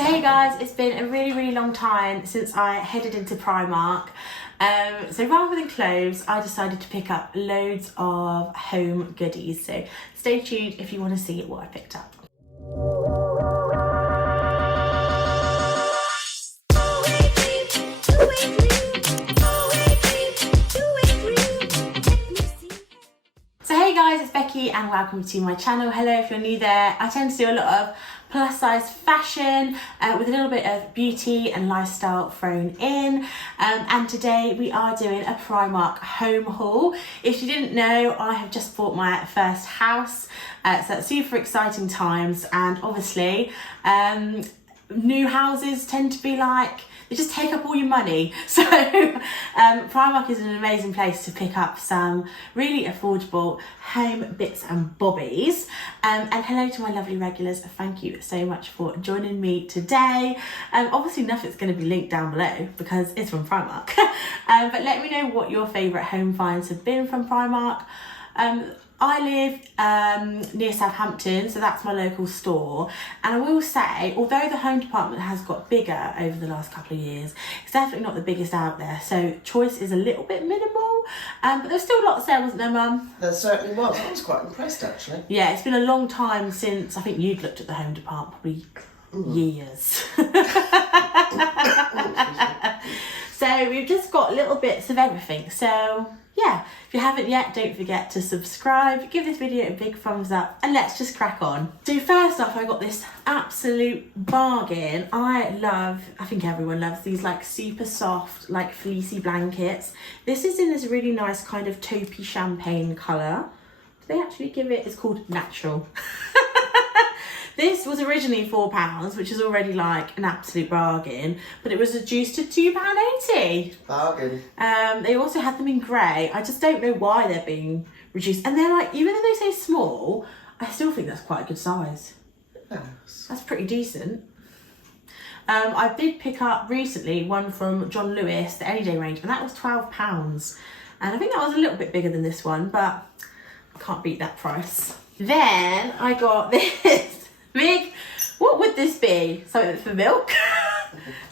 So hey guys, it's been a really long time since I headed into Primark. So rather than clothes, I decided to pick up loads of home goodies. So stay tuned if you want to see what I picked up. So hey guys, it's Becky and welcome to my channel. Hello if you're new there. I tend to do a lot of plus size fashion with a little bit of beauty and lifestyle thrown in, and today we are doing a Primark home haul. If you didn't know, I have just bought my first house, so that's super exciting times, and obviously new houses tend to be like, they just take up all your money. So Primark is an amazing place to pick up some really affordable home bits and bobbies. And hello to my lovely regulars. Thank you so much for joining me today. Obviously nothing's going to be linked down below because it's from Primark. But let me know what your favourite home finds have been from Primark. I live near Southampton, so that's my local store, and I will say, although the home department has got bigger over the last couple of years, it's definitely not the biggest out there, so choice is a little bit minimal, but there's still a lot of sale, wasn't there, Mum? There certainly was. I was quite impressed, actually. Yeah, it's been a long time since I think you'd looked at the home department, probably years. So we've just got little bits of everything, so yeah, if you haven't yet, don't forget to subscribe, give this video a big thumbs up, and let's just crack on. So first off, I got this absolute bargain. I think everyone loves these like super soft, like fleecy blankets. This is in this really nice kind of taupey champagne colour. Do they actually give it, it's called Natural. This was originally £4, which is already like an absolute bargain, but it was reduced to £2.80. Bargain. They also had them in grey. I just don't know why they're being reduced. And they're like, even though they say small, I still think that's quite a good size. Yes. That's pretty decent. I did pick up recently one from John Lewis, the Anyday range, and that was £12. And I think that was a little bit bigger than this one, but I can't beat that price. Then I got this. Big, what would this be? Something for milk?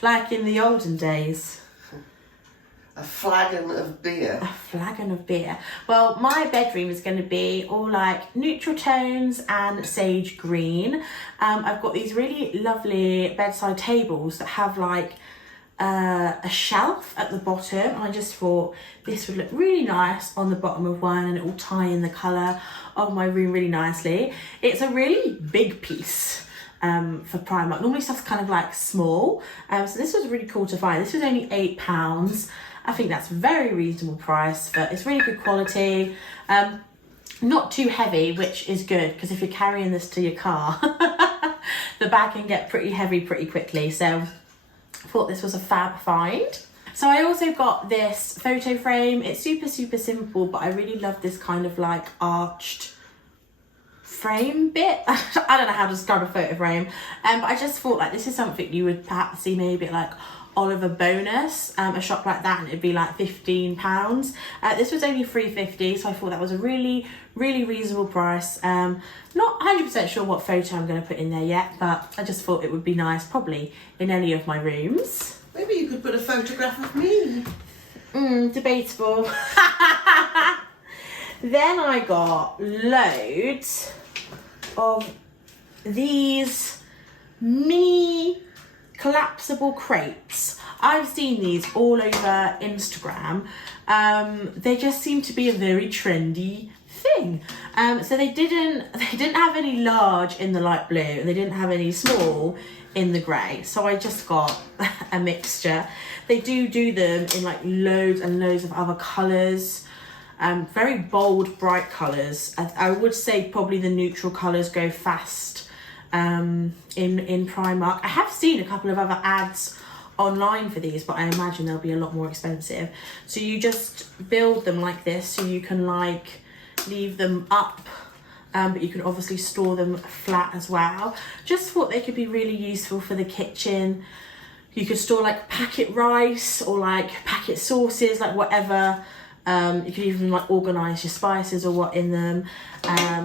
Like in the olden days. A flagon of beer. A flagon of beer. Well, my bedroom is going to be all like neutral tones and sage green. I've got these really lovely bedside tables that have like a shelf at the bottom, and I just thought this would look really nice on the bottom of one, and it will tie in the colour of my room really nicely. It's a really big piece for Primark. Normally stuff's kind of like small, so this was really cool to find. This was only £8. I think that's a very reasonable price, but it's really good quality. Not too heavy, which is good, because if you're carrying this to your car, the bag can get pretty heavy pretty quickly. So I thought this was a fab find. So I also got this photo frame. It's super simple, but I really love this kind of like arched frame bit. I don't know how to describe a photo frame, but I just thought like this is something you would perhaps see maybe at like Oliver Bonus, a shop like that, and it'd be like £15. This was only £3.50, so I thought that was a really reasonable price. Not 100% sure what photo I'm going to put in there yet, but I just thought it would be nice probably in any of my rooms. Maybe you could put a photograph of me. Debatable. Then I got loads of these mini collapsible crates. I've seen these all over Instagram. They just seem to be a very trendy thing. So they didn't have any large in the light blue, and they didn't have any small in the grey, so I just got a mixture. They do them in like loads and loads of other colours, very bold bright colours. I would say probably the neutral colours go fast in Primark. I have seen a couple of other ads online for these, but I imagine they'll be a lot more expensive. So you just build them like this, so you can like leave them up, but you can obviously store them flat as well. Just thought they could be really useful for the kitchen. You could store like packet rice or like packet sauces, like whatever You can even like organise your spices or what in them.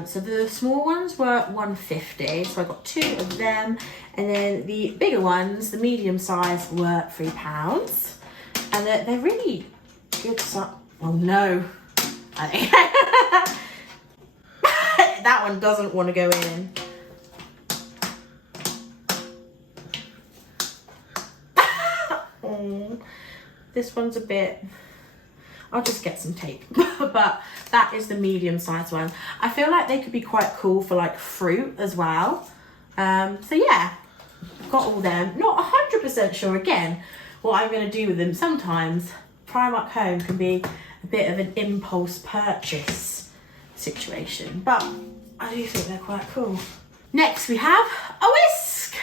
So the small ones were $1.50, so I got 2 of them. And then the bigger ones, the medium size, were £3. And they're really good stuff. Oh no. That one doesn't want to go in. Oh, this one's a bit... I'll just get some tape. But that is the medium sized one. I feel like they could be quite cool for like fruit as well. So yeah, got all them. Not 100% sure again what I'm going to do with them. Sometimes Primark Home can be a bit of an impulse purchase situation, but I do think they're quite cool. Next we have a whisk.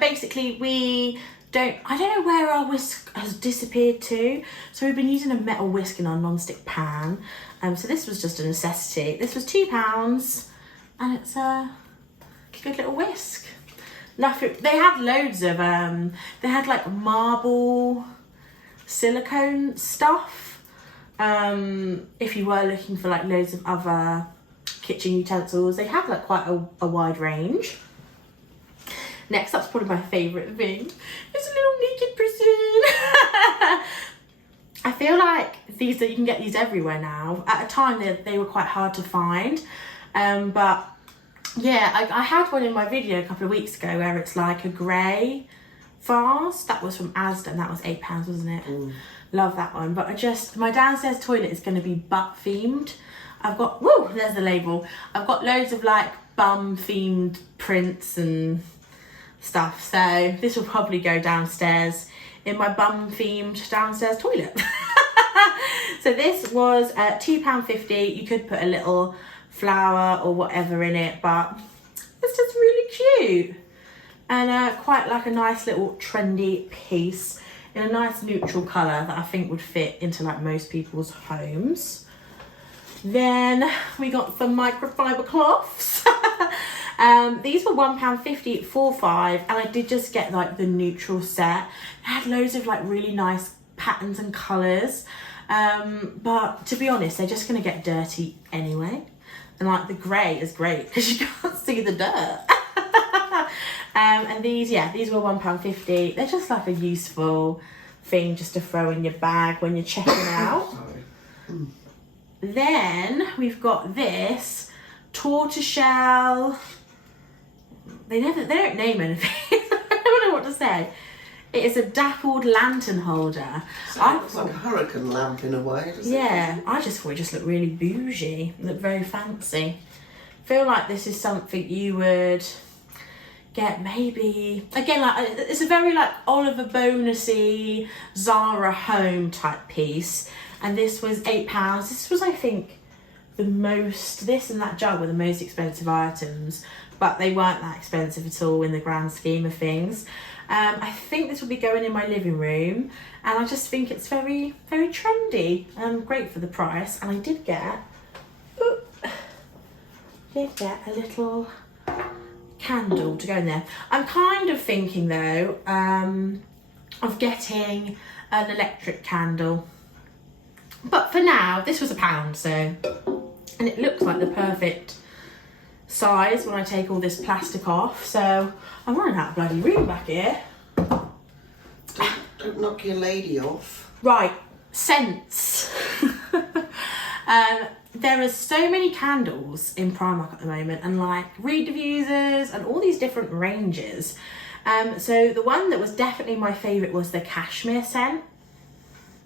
Basically I don't know where our whisk has disappeared to. So we've been using a metal whisk in our non-stick pan. So this was just a necessity. This was £2 and it's a good little whisk. Nothing, they had loads of, they had like marble silicone stuff. If you were looking for like loads of other kitchen utensils, they have like quite a wide range. Next up's probably my favourite thing. It's a little naked person. I feel like you can get these everywhere now. At a time they were quite hard to find. But yeah, I had one in my video a couple of weeks ago where it's like a grey vase. That was from Asda and that was £8, wasn't it? Mm. Love that one. But my downstairs toilet is going to be butt themed. I've got, woo, there's the label. I've got loads of like bum themed prints and stuff, so this will probably go downstairs in my bum themed downstairs toilet. So this was £2.50. You could put a little flower or whatever in it, but it's just really cute and quite like a nice little trendy piece in a nice neutral colour that I think would fit into like most people's homes. Then we got some microfiber cloths. These were £1.50 for 5, and I did just get like the neutral set. It had loads of like really nice patterns and colours, but to be honest, they're just going to get dirty anyway. And like the grey is great because you can't see the dirt. And these were £1.50. They're just like a useful thing just to throw in your bag when you're checking out. Then we've got this tortoiseshell. They don't name anything. I don't know what to say. It is a dappled lantern holder. So it's like a hurricane lamp in a way, doesn't it? Yeah, I just thought it just looked really bougie. It looked very fancy. I feel like this is something you would get maybe, again, like it's a very like Oliver Bonusy, Zara Home type piece. And this was £8. This was, I think, this and that jug were the most expensive items, but they weren't that expensive at all in the grand scheme of things. I think this will be going in my living room, and I just think it's very, very trendy and great for the price. And I did get a little candle to go in there. I'm kind of thinking though of getting an electric candle. But for now, this was £1, so, and it looks like the perfect size when I take all this plastic off. So I'm running out of bloody room back here. Don't knock your lady off. Right, scents. There are so many candles in Primark at the moment, and like reed diffusers and all these different ranges. So the one that was definitely my favourite was the cashmere scent.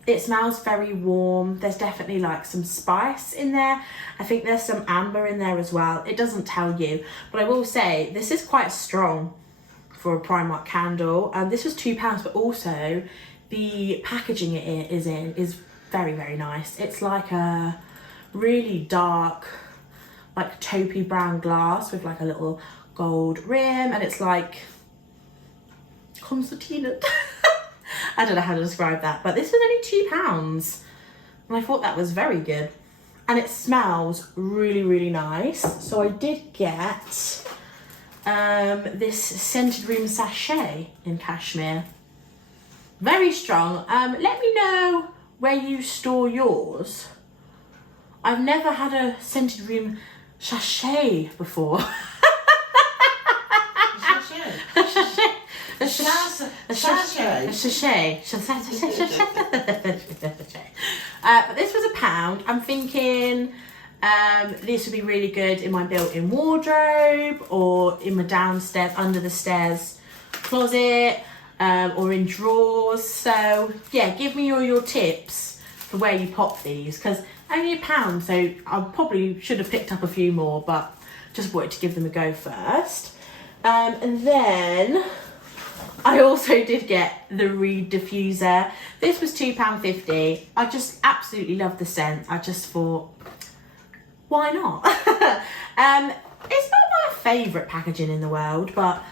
It smells very warm. There's definitely like some spice in there. I think there's some amber in there as well. It doesn't tell you, but I will say this is quite strong for a Primark candle. This was £2, but also the packaging it is in is very, very nice. It's like a really dark, like taupey brown glass with like a little gold rim, and it's like concertina. I don't know how to describe that, but this was only £2, and I thought that was very good. And it smells really, really nice. So I did get this scented room sachet in cashmere. Very strong. Let me know where you store yours. I've never had a scented room sachet before. A sachet. But this was £1. I'm thinking this would be really good in my built-in wardrobe, or in my downstairs, under the stairs closet, or in drawers. So yeah, give me all your tips for where you pop these, because only £1, so I probably should have picked up a few more, but just wanted to give them a go first. And then I also did get the Reed diffuser. This was £2.50. I just absolutely love the scent. I just thought, why not? It's not my favourite packaging in the world, but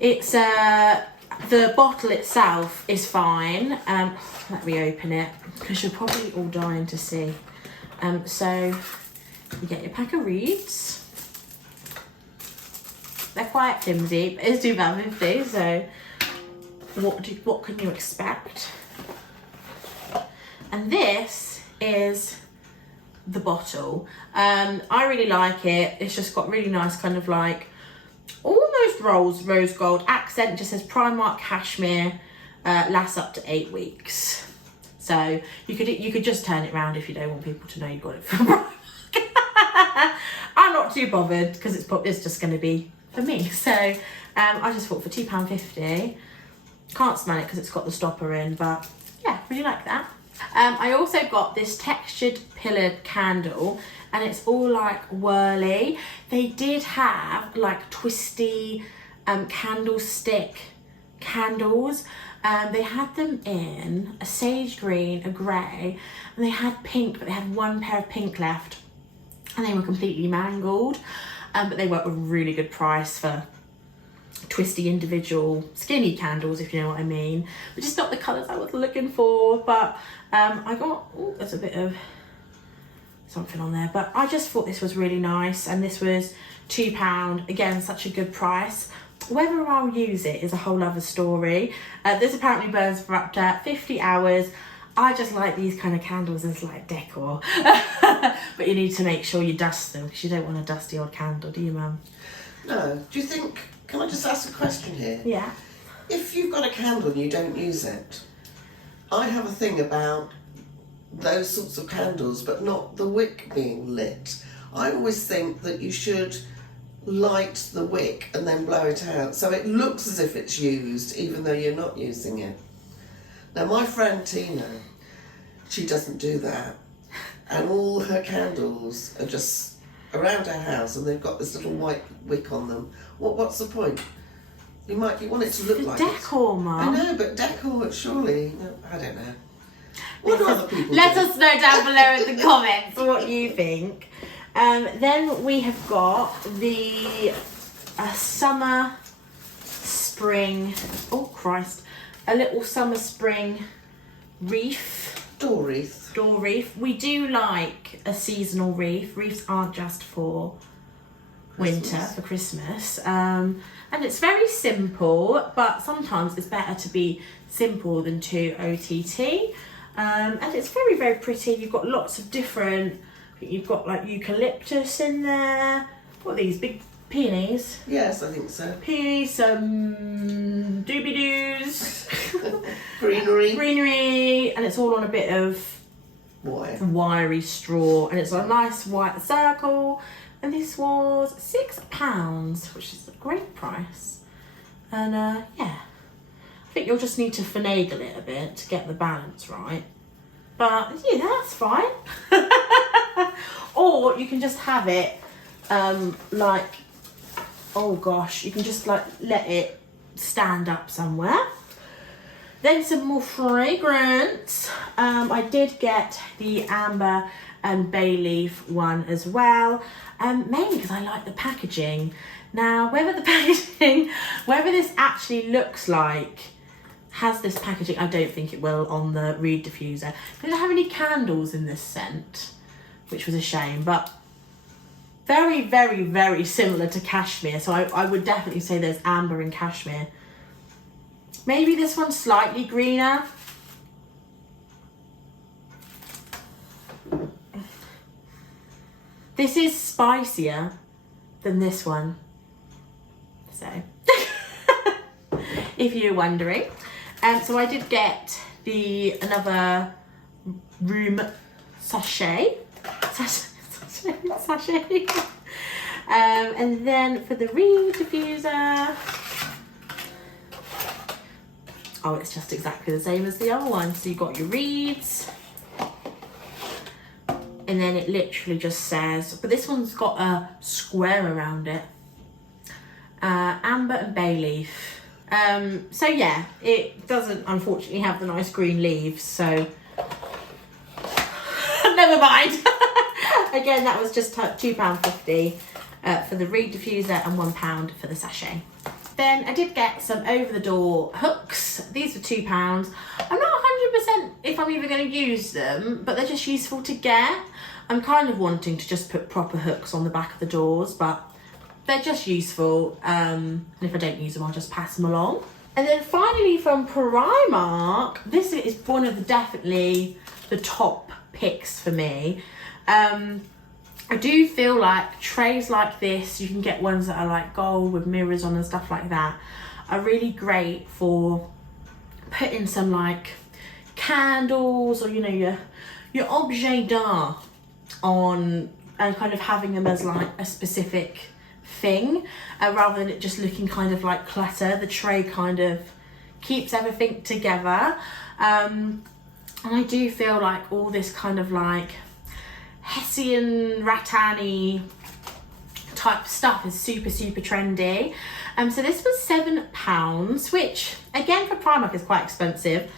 it's the bottle itself is fine. Let me open it, because you're probably all dying to see. So you get your pack of Reeds. They're quite flimsy, but it's £2.50, so what can you expect? And this is the bottle. I really like it. It's just got really nice kind of like almost rose gold accent. It just says Primark cashmere, lasts up to 8 weeks. So you could just turn it around if you don't want people to know you got it from Primark. I'm not too bothered, because it's just going to be for me. So I just thought for £2.50, can't smell it because it's got the stopper in, but yeah, really like that. I also got this textured pillared candle, and it's all like whirly. They did have like twisty candlestick candles. They had them in a sage green, a grey, and they had pink, but they had one pair of pink left, and they were completely mangled. But they were a really good price for twisty individual skinny candles, if you know what I mean, which is not the colours I was looking for. But I got, oh, there's a bit of something on there, but I just thought this was really nice, and this was £2. Again, such a good price. Whether I'll use it is a whole other story. This apparently burns for up to 50 hours. I just like these kind of candles as like decor. But you need to make sure you dust them, because you don't want a dusty old candle, do you, Mum? No. Do you think, can I just ask a question here? Yeah. If you've got a candle and you don't use it, I have a thing about those sorts of candles, but not the wick being lit. I always think that you should light the wick and then blow it out, so it looks as if it's used, even though you're not using it. Now, my friend Tina, she doesn't do that, and all her candles are just around her house, and they've got this little white wick on them. What's the point? You want it to look like decor, Mum. I know, but decor, surely, I don't know. What do other people Let do? us know down below in the comments what you think. Then we have got the summer spring, oh Christ, a little summer spring wreath. Door wreath. Door wreath. We do like a seasonal wreath. Wreaths aren't just for winter, for Christmas. And it's very simple, but sometimes it's better to be simple than too OTT. And it's very, very pretty. You've got lots of different, you've got like eucalyptus in there. What are these, big peonies? Yes, I think so. Peonies, some doobie-doos. Greenery. And it's all on a bit of wiry straw. And it's a nice white circle. And this was £6, which is a great price. And yeah. I think you'll just need to finagle it a bit to get the balance right. But yeah, that's fine. Or you can just have it like, oh gosh, you can just like let it stand up somewhere. Then some more fragrance. I did get the amber and bay leaf one as well. Mainly because I like the packaging. Now, whether this actually looks like has this packaging, I don't think it will on the Reed diffuser. They don't have any candles in this scent, which was a shame, but very, very, very similar to cashmere. So I would definitely say there's amber and cashmere. Maybe this one's slightly greener. This is spicier than this one. So, if you're wondering. So I did get another room sachet. And then for the reed diffuser, oh, it's just exactly the same as the other one. So you've got your reeds, and then it literally just says, but this one's got a square around it, amber and bay leaf. So yeah, it doesn't unfortunately have the nice green leaves, so never mind. Again, that was just £2.50 for the reed diffuser and £1 for the sachet. Then I did get some over-the-door hooks. These were £2. I'm not 100% if I'm even going to use them, but they're just useful to get. I'm kind of wanting to just put proper hooks on the back of the doors, but they're just useful. And if I don't use them, I'll just pass them along. And then finally from Primark, this is one of definitely the top picks for me. I do feel like trays like this, you can get ones that are like gold with mirrors on and stuff like that, are really great for putting some like candles or, you know, your objet d'art on, and kind of having them as like a specific thing, rather than it just looking kind of like clutter. The tray kind of keeps everything together. And I do feel like all this kind of like Hessian, rattan-y type stuff is super, super trendy. So this was £7, which again for Primark is quite expensive,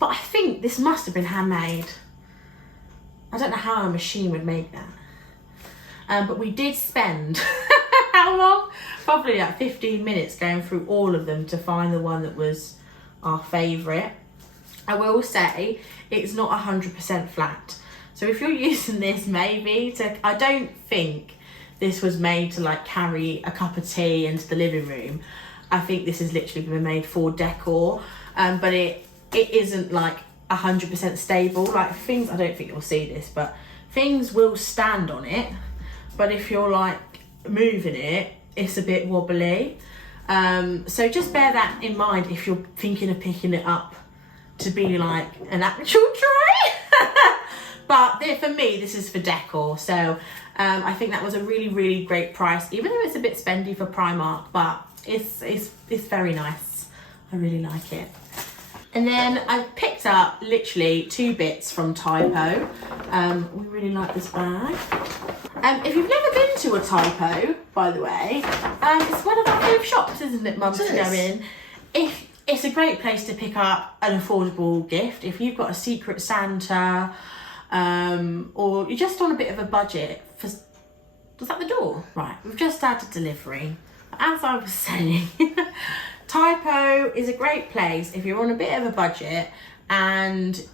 but I think this must have been handmade. I don't know how a machine would make that. But we did spend, how long? Probably like 15 minutes going through all of them to find the one that was our favourite. I will say it's not 100% flat. So if you're using this maybe I don't think this was made to like carry a cup of tea into the living room. I think this is literally been made for decor, but it isn't like 100% stable. Like things, I don't think you'll see this, but things will stand on it. But if you're like moving it, it's a bit wobbly. So just bear that in mind if you're thinking of picking it up to be like an actual tray. But for me, this is for decor. So I think that was a really, really great price, even though it's a bit spendy for Primark, but it's very nice. I really like it. And then I picked up literally 2 bits from Typo. We really like this bag. If you've never been to a Typo, by the way, it's one of our favourite shops, isn't it, Mum, to go in? It's a great place to pick up an affordable gift. If you've got a Secret Santa, or you're just on a bit of a budget for... Was that the door? Right, we've just had a delivery. As I was saying, Typo is a great place if you're on a bit of a budget and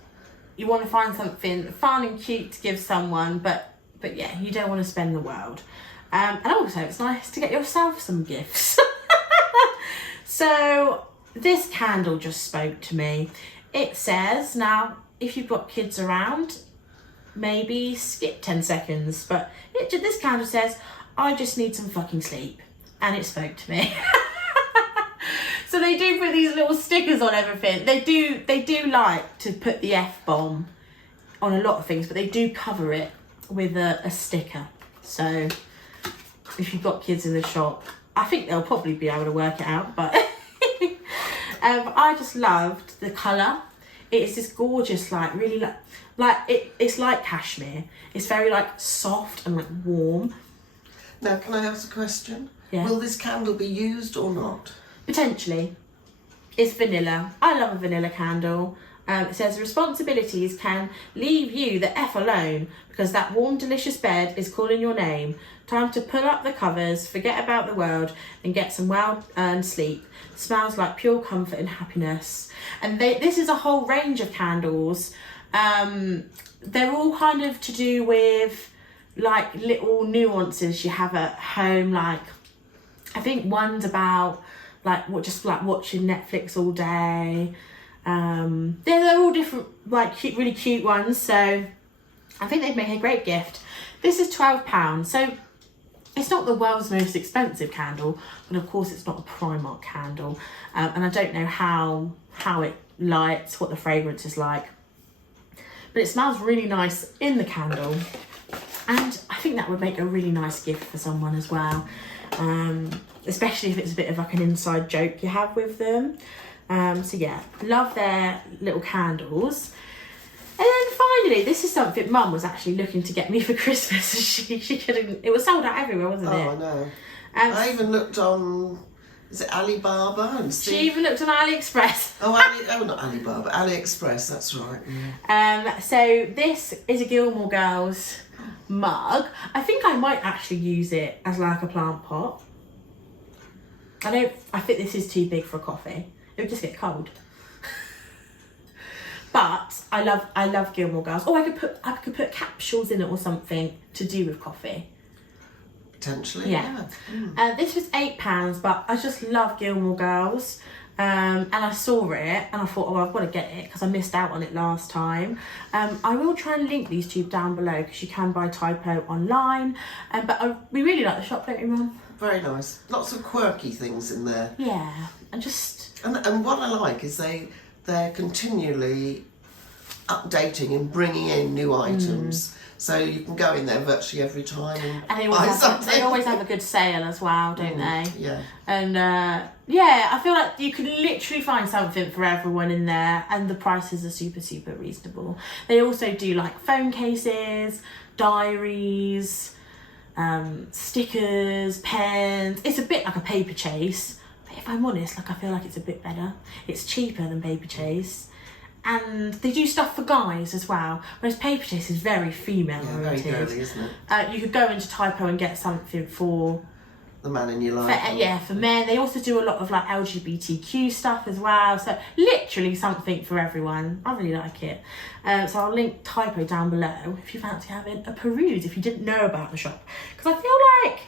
you want to find something fun and cute to give someone, but yeah, you don't want to spend the world. And also, it's nice to get yourself some gifts. So this candle just spoke to me. It says, now, if you've got kids around, maybe skip 10 seconds, but this candle says, I just need some fucking sleep. And it spoke to me. So they do put these little stickers on everything. They do like to put the F-bomb on a lot of things, but they do cover it with a sticker. So if you've got kids in the shop, I think they'll probably be able to work it out, but I just loved the colour. It's this gorgeous, like really it's like cashmere. It's very like soft and like warm. Now, can I ask a question? Yeah. Will this candle be used or not? Potentially. It's vanilla. I love a vanilla candle. It says responsibilities can leave you the F alone because that warm, delicious bed is calling your name. Time to pull up the covers, forget about the world, and get some well-earned sleep. Smells like pure comfort and happiness. And this is a whole range of candles. They're all kind of to do with like little nuances you have at home. Like I think one's about like just like watching Netflix all day. They're all different, like really cute ones. So I think they'd make a great gift. This is £12, so it's not the world's most expensive candle, but of course it's not a Primark candle. And I don't know how it lights, what the fragrance is like. But it smells really nice in the candle. And I think that would make a really nice gift for someone as well. Especially if it's a bit of like an inside joke you have with them. So yeah, love their little candles. And then finally, this is something Mum was actually looking to get me for Christmas. She couldn't, it was sold out everywhere, wasn't it? Oh, I know. I even looked on, is it Alibaba? And she even looked on AliExpress. Oh, not Alibaba, AliExpress, that's right. Yeah. So this is a Gilmore Girls mug. I think I might actually use it as like a plant pot. I think this is too big for a coffee. It would just get cold. But I love Gilmore Girls. Oh, I could put capsules in it or something to do with coffee. Potentially, yeah. This was £8, but I just love Gilmore Girls. And I saw it and I thought, oh, I've got to get it because I missed out on it last time. I will try and link these two down below because you can buy Typo online. But we really like the shop, don't we, Mum? Very nice. Lots of quirky things in there. Yeah, and just... And what I like is they're continually updating and bringing in new items. So you can go in there virtually every time and they buy something. They always have a good sale as well, don't they? Yeah. And yeah, I feel like you can literally find something for everyone in there and the prices are super, super reasonable. They also do like phone cases, diaries, stickers, pens. It's a bit like a paper chase. But if I'm honest, like I feel like it's a bit better. It's cheaper than paper chase. And they do stuff for guys as well, whereas paper chase is very female oriented. Very girly, isn't it? You could go into Typo and get something for the man in your life. For men. They also do a lot of like LGBTQ stuff as well. So literally something for everyone. I really like it. So I'll link Typo down below if you fancy having a peruse if you didn't know about the shop. Because I feel like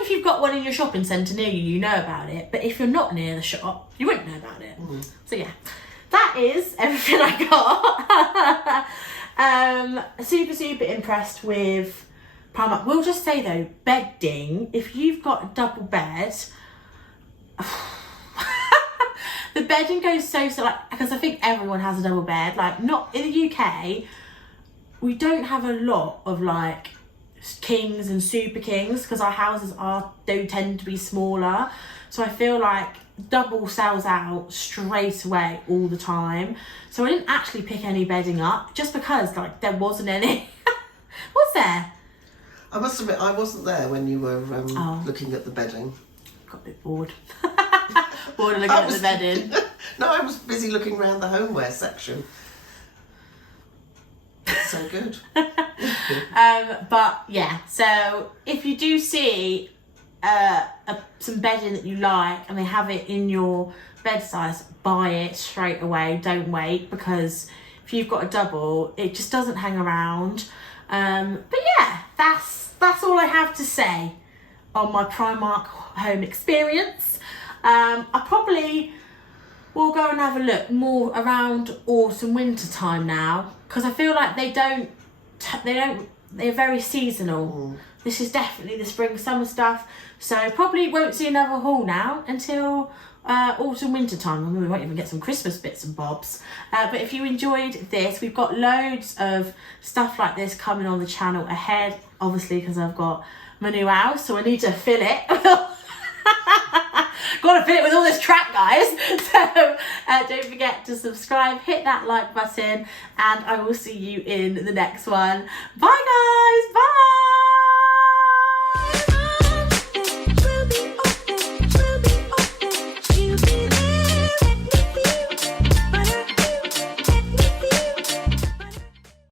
if you've got one in your shopping centre near you, you know about it. But if you're not near the shop, you wouldn't know about it. So yeah. That is everything I got. Super, super impressed with Primark. We'll just say though, bedding, if you've got a double bed, the bedding goes so like, because I think everyone has a double bed. Like, not in the UK, we don't have a lot of like kings and super kings because our houses do tend to be smaller. So I feel like double sells out straight away all the time. So I didn't actually pick any bedding up just because like there wasn't any. Was there? I must admit I wasn't there when you were looking at the bedding. Got a bit bored. Bored of looking at the bedding. No, I was busy looking around the homeware section. So good. But yeah, so if you do see some bedding that you like and they have it in your bed size, buy it straight away. Don't wait, because if you've got a double, it just doesn't hang around. But yeah, that's all I have to say on my Primark home experience. I probably will go and have a look more around autumn winter time now, because I feel like they're very seasonal. This is definitely the spring summer stuff, so probably won't see another haul now until autumn winter time. I mean, we won't even get some Christmas bits and bobs. But if you enjoyed this, we've got loads of stuff like this coming on the channel ahead, obviously because I've got my new house, so I need to fill it. Got to fill it with all this crap, guys. So don't forget to subscribe, hit that like button, and I will see you in the next one. Bye, guys. Bye.